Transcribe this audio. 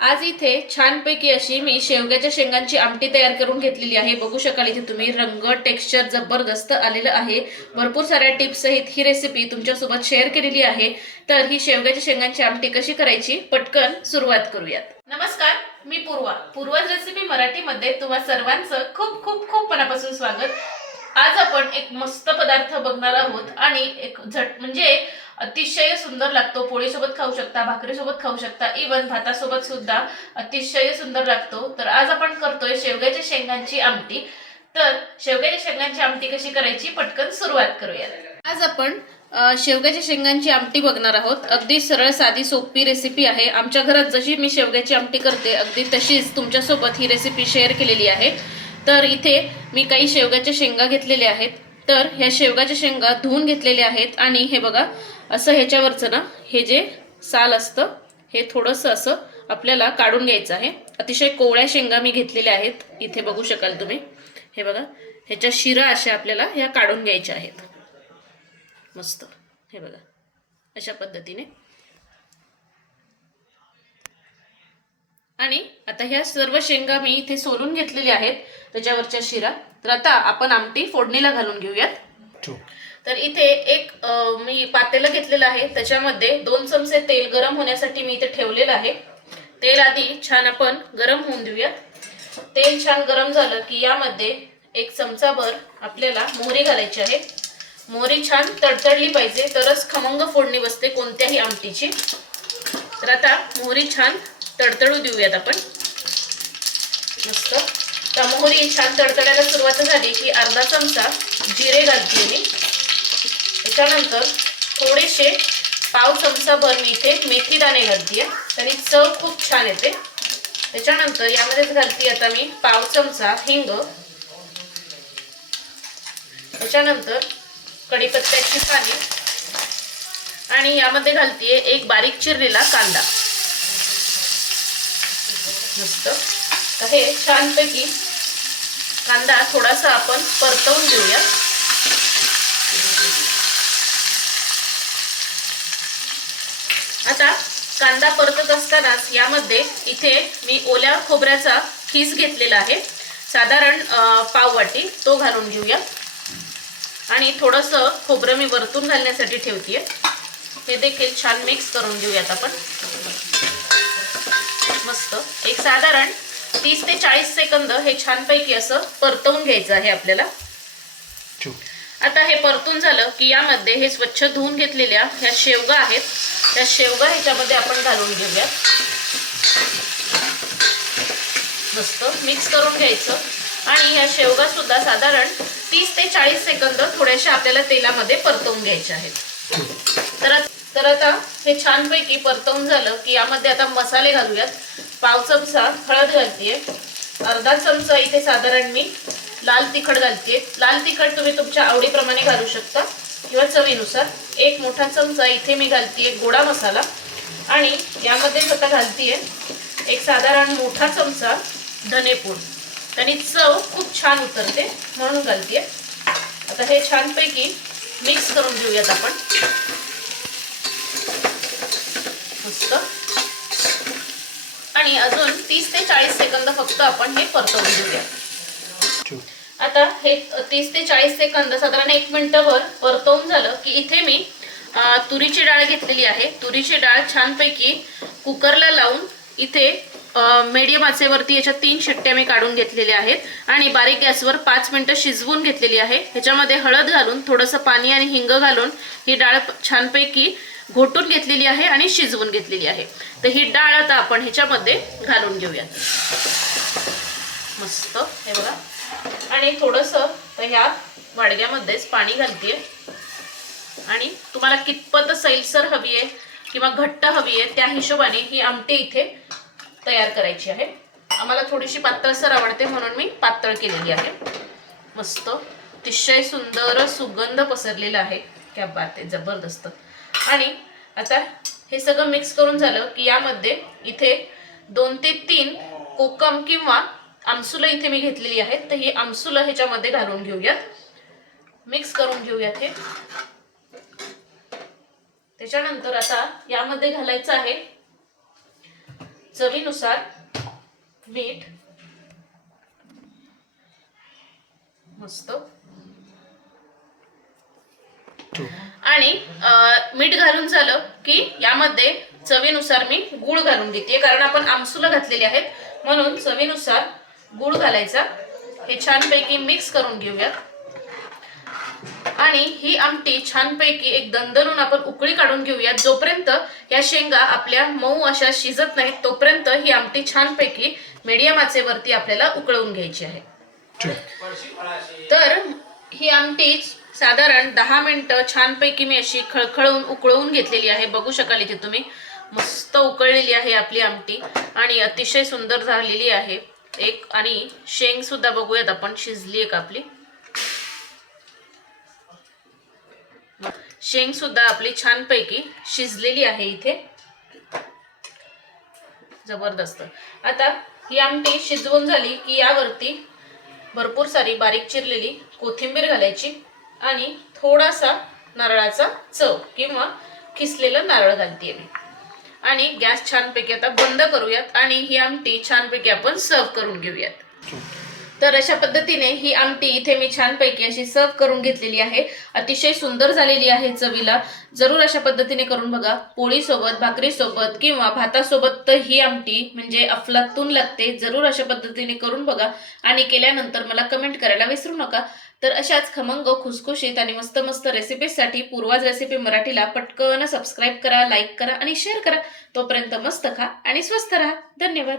आज इथे छानपैकी अशी मी शेवग्याच्या शेंगांची आमटी तयार करून घेतलेली आहे. बघू शकाल इथे तुम्ही रंग टेक्स्चर जबरदस्त आलेलं आहे. भरपूर साऱ्या टिप्स सहित ही रेसिपी तुमच्यासोबत शेअर केलेली आहे. तर ही शेवग्याच्या शेंगांची आमटी कशी करायची पटकन सुरुवात करूयात. नमस्कार मी पूर्वा. पूर्वा रेसिपी मराठीमध्ये तुम्हा सर्वांचं खूप खूप खूप मनापासून स्वागत. आज आपण एक मस्त पदार्थ बघणार आहोत आणि एक झट म्हणजे अतिशय सुंदर लागतो. पोळीसोबत खाऊ शकता भाकरीसोबत खाऊ शकता. इवन भातासोबत सुद्धा अतिशय सुंदर लागतो. तर आज आपण करतोय शेवग्याच्या शेंगांची आमटी. तर शेवग्याच्या शेंगांची आमटी कशी करायची? पटकन सुरुवात करूया आज आपण शेवग्याच्या शेंगांची आमटी बघणार आहोत. अगदी सरळ साधी सोपी रेसिपी आहे. आमच्या घरात जशी मी शेवग्याची आमटी करते अगदी तशीच तुमच्यासोबत ही रेसिपी शेअर केलेली आहे. तर इथे मी काही शेवग्याच्या शेंगा घेतलेल्या आहेत. तर ह्या शेवगाच्या शेंगा धुवून घेतलेल्या आहेत. आणि हे बघा असं ह्याच्यावरचं ना हे जे साल असतं हे थोडंसं असं आपल्याला काढून घ्यायचं आहे. अतिशय कोवळ्या शेंगा मी घेतलेल्या आहेत. इथे बघू शकाल तुम्ही. हे बघा ह्याच्या शिरा अशा आपल्याला ह्या काढून घ्यायच्या आहेत. मस्त. हे बघा अशा पद्धतीने. आणि आता ह्या सर्व शेंगा मी इथे सोलून घेतलेल्या आहेत त्याच्यावरच्या शिरा. तर आता आपण आमटी फोडणीला घालून घेऊयात. तर इथे एक मी पातेलं घेतलेलं आहे. त्याच्यामध्ये दोन चमचे तेल गरम होण्यासाठी मी इथे ठेवलेलं आहे. तेल आधी छान आपण गरम होऊन देऊयात. तेल छान गरम झालं की यामध्ये एक चमचाभर आपल्याला मोहरी घालायची आहे. मोहरी छान तडतडली पाहिजे तरच खमंग फोडणी बसते कोणत्याही आमटीची. तर आता मोहरी छान तडतडू देऊयात आपण. मस्त. तर मोहरी छान तडतडायला सुरुवात झाली की अर्धा चमचा जिरे घालते मी. त्याच्यानंतर थोडेसे पाव चमचाभर मी इथे मेथी दाणे घालते. त्याने चव खूप छान येते. त्याच्यानंतर यामध्येच घालते आता मी पाव चमचा हिंग. त्याच्यानंतर कढीपत्त्याची पाने. आणि यामध्ये घालते एक बारीक चिरलेला कांदा. मस्त. तर हे छानपैकी कांदा थोडासा आपण परतवून घेऊया. आता कांदा परतत असतानाच यामध्ये इथे मी ओल्या खोबऱ्याचा खीस घेतलेला आहे. साधारण पाव वाटी. तो घालून घेऊया. आणि थोडंसं खोबरं मी वरतून घालण्यासाठी ठेवतीये. हे देखील छान मिक्स करून घेऊयात आपण. मस्त. एक साधारण तीस ते चाळीस सेकंद हे छानपैकी असं परतवून घ्यायचं आहे आपल्याला. आता हे परतून झालं की यामध्ये हे स्वच्छ धुवून घेतलेल्या ह्या शेवगा आहेत. त्या शेवगा ह्याच्यामध्ये आपण घालून घेऊया. मस्त मिक्स करून घ्यायचं. आणि ह्या शेवगा सुद्धा साधारण तीस ते चाळीस सेकंद थोड्याशा आपल्याला तेलामध्ये परतवून घ्यायच्या आहेत. तर तर आता हे छानपैकी परतवून झालं की यामध्ये आता मसाले घालूयात. पाव चमचा हळद घालतीये. अर्धा चमचा इथे साधारण मी लाल तिखट घालते लाल तिखट तुम्ही तुमच्या आवडीप्रमाणे घालू शकता. किंवा चवीनुसार. एक मोठा चमचा इथे मी घालते गोडा मसाला. आणि यामध्येच आता घालते एक साधारण मोठा चमचा धनेपूड त्याने चव खूप छान उतरते म्हणून घालते आता हे छानपैकी मिक्स करून घेऊयात आपण. मस्त. आणि अजून तीस ते चाळीस सेकंद फक्त आपण हे परतवून घेऊया आता हे तीस ते चाळीस सेकंद साधारण एक मिनिटभर परतवून झालं की इथे मी तुरीची डाळ घेतलेली आहे. तुरीची डाळ छानपैकी कुकरला लावून इथे मीडियम आचेवरती याच्या तीन शिट्ट्या मी काढून घेतलेल्या आहेत आणि बारीक गॅसवर पाच मिनिटं शिजवून घेतलेली आहे. ह्याच्यामध्ये हळद घालून थोडंसं पाणी आणि हिंग घालून ही डाळ छानपैकी घोटून घेतलेली आहे आणि शिजवून घेतलेली आहे. तर ही डाळ आता आपण ह्याच्यामध्ये घालून घेऊयात. मस्त हे बघा. आणि थोडंसं तर ह्या वाडग्यामध्येच पाणी घालते आणि तुम्हाला कितपत सैलसर हवी आहे किंवा घट्ट हवी आहे त्या हिशोबाने ही आमटी इथे तयार करायची आहे. आम्हाला थोडीशी पातळसर आवडते म्हणून मी पातळ केलेली आहे. मस्त अतिशय सुंदर सुगंध पसरलेला आहे. क्या बात आहे जबरदस्त. आणि आता हे सगळं मिक्स करून झालं की यामध्ये इथे दोन ते तीन कोकम किंवा आमसुलं इथे मी घेतलेली आहेत तर ही आमसुलं ह्याच्यामध्ये घालून घेऊयात. मिक्स करून घेऊयात हे. त्याच्यानंतर आता यामध्ये घालायचं आहे चवीनुसार मीठ. मस्त. आणि मीठ घालून झालं की यामध्ये चवीनुसार मी गुळ घालून देते कारण आपण आमसुलं घातलेली आहेत म्हणून चवीनुसार गुळ घालायचा. हे छानपैकी मिक्स करून घेऊयात. आणि ही आमटी छानपैकी एक दणदणून आपण उकळी काढून घेऊयात. जोपर्यंत या शेंगा आपल्या मऊ अशा शिजत नाहीत तोपर्यंत ही आमटी छानपैकी मीडियम आचेवरती आपल्याला उकळवून घ्यायची आहे. तर ही आमटी साधारण दहा मिनिटं छानपैकी मी अशी खळखळून उकळवून घेतलेली आहे. बघू शकाल इथे तुम्ही. मस्त उकळलेली आहे आपली आमटी आणि अतिशय सुंदर झालेली आहे. एक आणि शेंग सुद्धा बघूयात आपण शिजली एक आपली. शेंग सुद्धा आपली छानपैकी शिजलेली आहे इथे. जबरदस्त. आता ही आमटी शिजवून झाली की यावरती भरपूर सारी बारीक चिरलेली कोथिंबीर घालायची आणि थोडासा नारळाचा चव किंवा खिसलेलं नारळ घालते मी. आणि गॅस छानपैकी आता बंद करूयात आणि ही आमटी छानपैकी आपण सर्व करून घेऊयात. तर अशा पद्धतीने ही आमटी इथे मी छानपैकी अशी सर्व करून घेतलेली आहे. अतिशय सुंदर झालेली आहे चवीला. जरूर अशा पद्धतीने करून बघा. पोळीसोबत भाकरीसोबत किंवा भातासोबत तर ही आमटी म्हणजे अफलातून लागते. जरूर अशा पद्धतीने करून बघा. आणि केल्यानंतर मला कमेंट करायला विसरू नका. तर अशाच खमंग खुसखुशीत आणि मस्त मस्त रेसिपीजसाठी पूर्वाज रेसिपी मराठीला पटकन सबस्क्राईब करा लाईक करा आणि शेअर करा. तोपर्यंत मस्त खा आणि स्वस्त राहा. धन्यवाद.